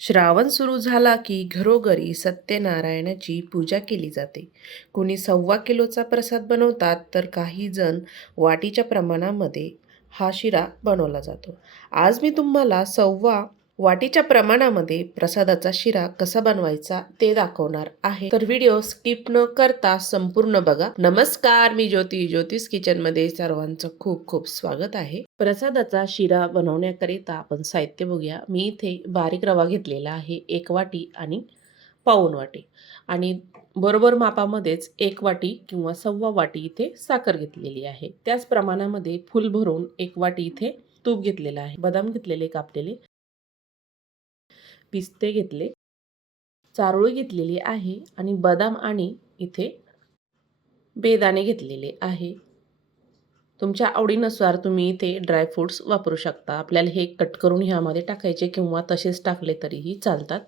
श्रावण सुरू झाला की घरोघरी सत्यनारायणाची पूजा केली जाते. कोणी 1.25 किलोचा प्रसाद बनवतात, तर काही जण वाटीच्या प्रमाणामध्ये हा शिरा बनवला जातो. आज मी तुम्हाला 1.25 वाटीच्या प्रमाणामध्ये प्रसादाचा शिरा कसा बनवायचा ते दाखवणार आहे. तर व्हिडिओ स्किप न करता संपूर्ण बघा. नमस्कार, मी ज्योती. ज्योतिष किचनमध्ये सर्वांचं खूप खूप स्वागत आहे. प्रसादाचा शिरा बनवण्याकरिता आपण साहित्य बघूया. मी इथे बारीक रवा घेतलेला आहे 1 वाटी आणि पाऊण वाटी, आणि बरोबर मापामध्येच 1 वाटी किंवा 1.25 वाटी इथे साखर घेतलेली आहे. त्याच प्रमाणामध्ये फुल भरून 1 वाटी इथे तूप घेतलेलं आहे. बदाम घेतलेले कापलेले, पिस्ते घेतले, चारोळी घेतलेली आहे आणि बदाम आणि इथे बेदाणे घेतलेले आहे. तुमच्या आवडीनुसार तुम्ही इथे ड्रायफ्रूट्स वापरू शकता. आपल्याला हे कट करून ह्यामध्ये टाकायचे किंवा तसेच टाकले तरीही चालतात.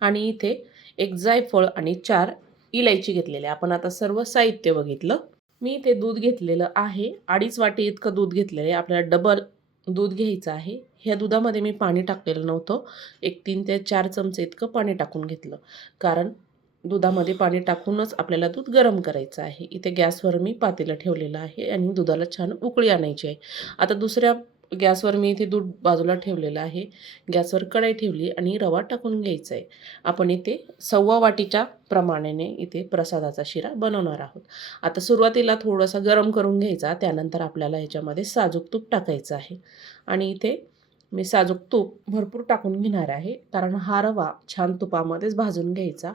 आणि इथे 1 जायफळ आणि 4 इलायची घेतलेले. आपण आता सर्व साहित्य बघितलं. मी इथे दूध घेतलेलं आहे. 2.5 वाटी इतकं दूध घेतलेलं आहे. आपल्याला डबल दूध घ्यायचं आहे. ह्या दुधामध्ये मी पाणी टाकलेलं नव्हतं. 3 ते 4 चमचे इतकं पाणी टाकून घेतलं, कारण दुधामध्ये पाणी टाकूनच आपल्याला दूध गरम करायचं आहे. इथे गॅसवर मी पातेलं ठेवलेलं आहे आणि दुधाला छान उकळी आणायची आहे. आता दुसऱ्या गॅसवर मी इथे दूध बाजूला ठेवलेलं आहे. गॅसवर कढई ठेवली आणि रवा टाकून घ्यायचा आहे. आपण इथे 1.25 वाटीच्या प्रमाणाने इथे प्रसादाचा शिरा बनवणार आहोत. आता सुरुवातीला थोडासा गरम करून घ्यायचा. त्यानंतर आपल्याला ह्याच्यामध्ये साजूक तूप टाकायचं आहे आणि इथे मी साजूक तूप भरपूर टाकून घेणार आहे, कारण हा रवा छान तुपामध्येच भाजून घ्यायचा,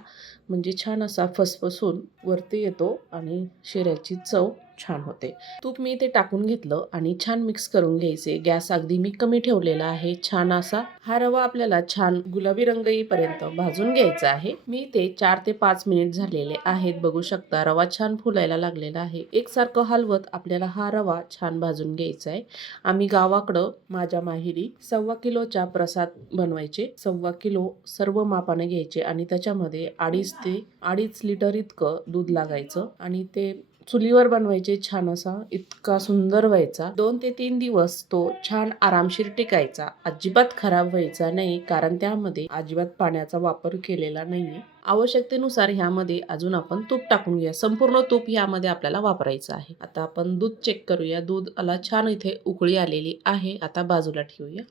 म्हणजे छान असा फसफसून वरती येतो आणि शिऱ्याची चव छान होते. तूप मी इथे टाकून घेतलं आणि छान मिक्स करून घ्यायचे. गॅस अगदी मी कमी ठेवलेला आहे. छान असा हा रवा आपल्याला छान गुलाबी रंग येईपर्यंत भाजून घ्यायचा आहे. मी इथे 4 ते 5 मिनिट झालेले आहेत. बघू शकता रवा छान फुलायला लागलेला आहे. एकसारखं हलवत आपल्याला हा रवा छान भाजून घ्यायचा आहे. आम्ही गावाकडं माझ्या माहेरी 1.25 किलोचा प्रसाद बनवायचे. 1.25 किलो सर्व मापाने घ्यायचे आणि त्याच्यामध्ये 2.5 लिटर इतकं दूध लागायचं आणि ते चुलीवर बनवायचे. छान असा इतका सुंदर व्हायचा. 2 ते 3 दिवस तो छान आरामशीर टिकायचा. अजिबात खराब व्हायचा नाही, कारण त्यामध्ये अजिबात पाण्याचा वापर केलेला नाहीये. आवश्यकतेनुसार ह्यामध्ये अजून आपण तूप टाकून घेऊया. संपूर्ण तूप ह्यामध्ये आपल्याला वापरायचं आहे. आता आपण दूध चेक करूया. दूधाला छान इथे उकळी आलेली आहे. आता बाजूला ठेवूया.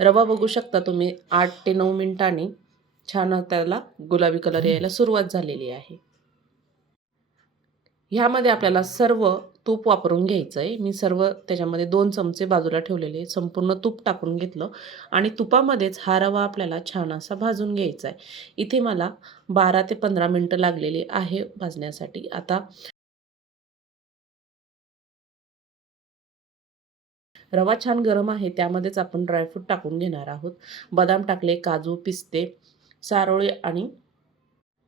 रवा बघू शकता तुम्ही 8 ते 9 मिनिटांनी छान त्याला गुलाबी कलर यायला सुरुवात झालेली आहे. ह्यामध्ये आपल्याला सर्व तूप वापरून घ्यायचं आहे. मी सर्व त्याच्यामध्ये 2 चमचे बाजूला ठेवलेले, संपूर्ण तूप टाकून घेतलं आणि तुपामध्येच हा रवा आपल्याला छान असा भाजून घ्यायचा आहे. इथे मला 12 ते 15 मिनिटं लागलेली आहे भाजण्यासाठी. आता रवा छान गरम आहे, त्यामध्येच आपण ड्रायफ्रूट टाकून घेणार आहोत. बदाम टाकले, काजू, पिस्ते, चारोळी आणि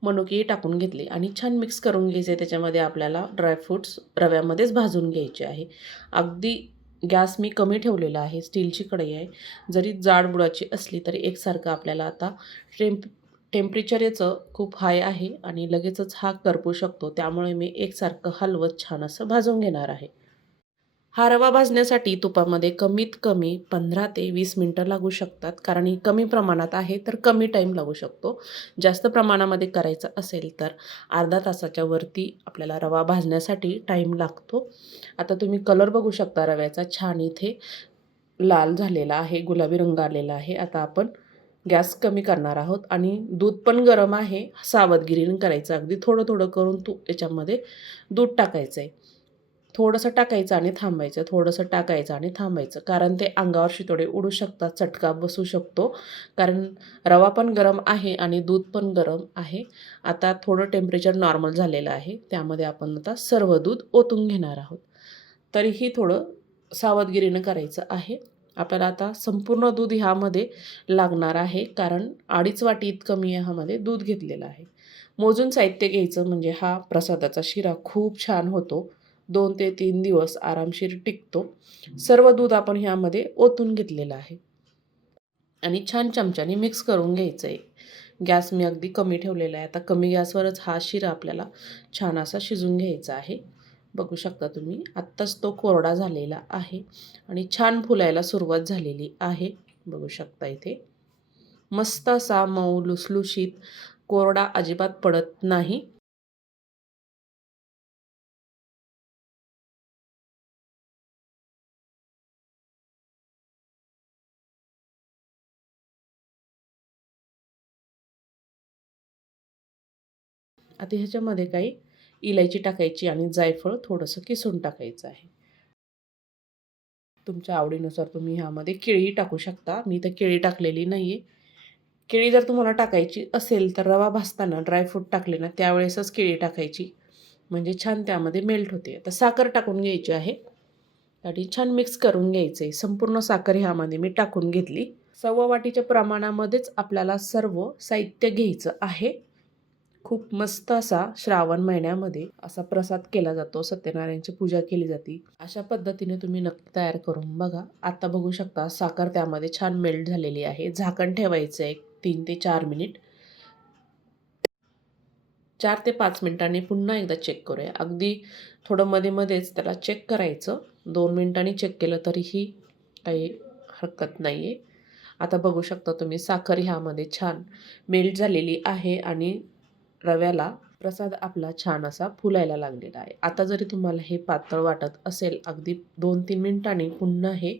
मनुकेही टाकून घेतले आणि छान मिक्स करून घ्यायचे. त्याच्यामध्ये आपल्याला ड्रायफ्रूट्स रव्यामध्येच भाजून घ्यायचे आहे. अगदी गॅस मी कमी ठेवलेला आहे. स्टीलची कढई आहे. जरी जाड बुडाची असली तरी एकसारखं आपल्याला आता टेम्परेचर याचं खूप हाय आहे आणि लगेचच हा करपू शकतो. त्यामुळे मी एकसारखं हलवत छान असं भाजून घेणार आहे. हा रवा भाजण्यासाठी तुपामध्ये कमीत कमी 15 ते 20 मिनिटं लागू शकतात, कारण ही कमी प्रमाणात आहे तर कमी टाईम लागू शकतो. जास्त प्रमाणामध्ये करायचं असेल तर अर्धा तासाच्या वरती आपल्याला रवा भाजण्यासाठी टाईम लागतो. आता तुम्ही कलर बघू शकता रव्याचा, छान इथे लाल झालेला आहे, गुलाबी रंग आलेला आहे. आता आपण गॅस कमी करणार आहोत आणि दूध पण गरम आहे. सावधगिरीने करायचं. अगदी थोडं थोडं करून याच्यामध्ये दूध टाकायचं आहे. थोडंसं टाकायचं आणि थांबायचं, थोडंसं टाकायचं आणि थांबायचं, कारण ते अंगावर शितोडे उडू शकतात, चटका बसू शकतो, कारण रवा पण गरम आहे आणि दूध पण गरम आहे. आता थोडं टेम्परेचर नॉर्मल झालेलं आहे. त्यामध्ये आपण आता सर्व दूध ओतून घेणार आहोत. तरीही थोडं सावधगिरीनं करायचं आहे. आपल्याला आता संपूर्ण दूध ह्यामध्ये लागणार आहे, कारण 2.5 वाटी इतकं मी ह्यामध्ये दूध घेतलेलं आहे. मोजून साहित्य घ्यायचं, म्हणजे हा प्रसादाचा शिरा खूप छान होतो. 2 ते 3 दिवस आरामशीर टिकतो. सर्व दूध आपण ह्यामध्ये ओतून घेतलेलं आहे आणि छान चमच्याने मिक्स करून घ्यायचं आहे. गॅस मी अगदी कमी ठेवलेला आहे. आता कमी गॅसवरच हा शिरा आपल्याला छान असा शिजून घ्यायचा आहे. बघू शकता तुम्ही, आत्ताच तो कोरडा झालेला आहे आणि छान फुलायला सुरुवात झालेली आहे. बघू शकता इथे. मस्त असा मऊ लुसलुशीत, कोरडा अजिबात पडत नाही. आता ह्याच्यामध्ये काही इलायची टाकायची आणि जायफळ थोडंसं किसून टाकायचं आहे. तुमच्या आवडीनुसार तुम्ही ह्यामध्ये केळी टाकू शकता. मी तर केळी टाकलेली नाही आहे. केळी जर तुम्हाला टाकायची असेल तर रवा भाजताना ड्रायफ्रूट टाकले ना त्यावेळेसच केळी टाकायची. म्हणजे छान त्यामध्ये मेल्ट होते. आता साखर टाकून घ्यायची आहे आणि छान मिक्स करून घ्यायचं आहे. संपूर्ण साखर ह्यामध्ये मी टाकून घेतली. 1/4 वाटीच्या प्रमाणामध्येच आपल्याला सर्व साहित्य घ्यायचं आहे. खूप मस्त असा श्रावण महिन्यामध्ये असा प्रसाद केला जातो. सत्यनारायणची पूजा केली जाते. अशा पद्धतीने तुम्ही नक्की तयार करून बघा. आता बघू शकता साखर त्यामध्ये छान मेल्ट झालेली आहे. झाकण ठेवायचं आहे 3 ते 4 मिनिट. 4 ते 5 मिनिटांनी पुन्हा एकदा चेक करूया. अगदी थोडं मध्ये-मध्येच त्याला चेक करायचं. 2 मिनिटांनी चेक केलं तरीही काही हरकत नाही आहे. आता बघू शकता तुम्ही साखर ह्यामध्ये छान मेल्ट झालेली आहे आणि रव्याला प्रसाद आपला छान असा फुलायला लागलेला आहे. आता जरी तुम्हाला हे पातळ वाटत असेल, अगदी 2-3 मिनिटांनी पुन्हा हे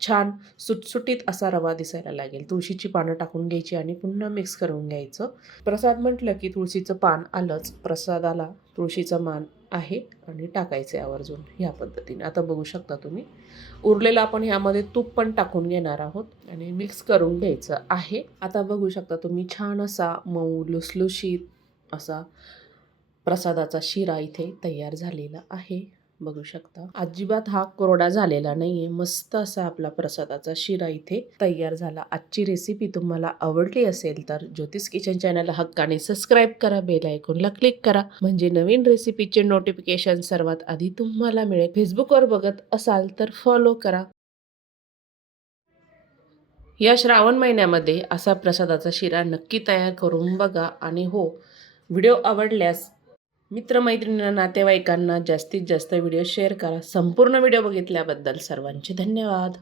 छान सुटसुटीत असा रवा दिसायला लागेल. तुळशीची पानं टाकून घ्यायची आणि पुन्हा मिक्स करून घ्यायचं. प्रसाद म्हटलं की तुळशीचं पान आलंच. प्रसादाला तुळशीचं मान आहे आणि टाकायचे आवर्जून ह्या पद्धतीने. आता बघू शकता तुम्ही. उरलेलं आपण ह्यामध्ये तूप पण टाकून घेणार आहोत आणि मिक्स करून घ्यायचं आहे. आता बघू शकता तुम्ही छान असा मऊ लुसलुशीत असा प्रसादाचा शिरा इथे तयार झालेला आहे. बघू शकता अजिबात हा कोरडा झालेला नाहीये. मस्त असा आपला प्रसादाचा शिरा इथे तयार झाला. आजची रेसिपी तुम्हाला आवडली असेल तर ज्योतिष किचन चॅनलला हक्काने सबस्क्राईब करा. बेल आयकॉनला क्लिक करा म्हणजे नवीन रेसिपीचे नोटिफिकेशन सर्वात आधी तुम्हाला मिळेल. फेसबुकवर बघत असाल तर फॉलो करा. या श्रावण महिन्यामध्ये असा प्रसादाचा शिरा नक्की तयार करून बघा. आणि हो, व्हिडिओ आवडल्यास मित्रमैत्रिणींना, नातेवाईकांना जास्तीत जास्त व्हिडिओ शेअर करा. संपूर्ण व्हिडिओ बघितल्याबद्दल सर्वांचे धन्यवाद.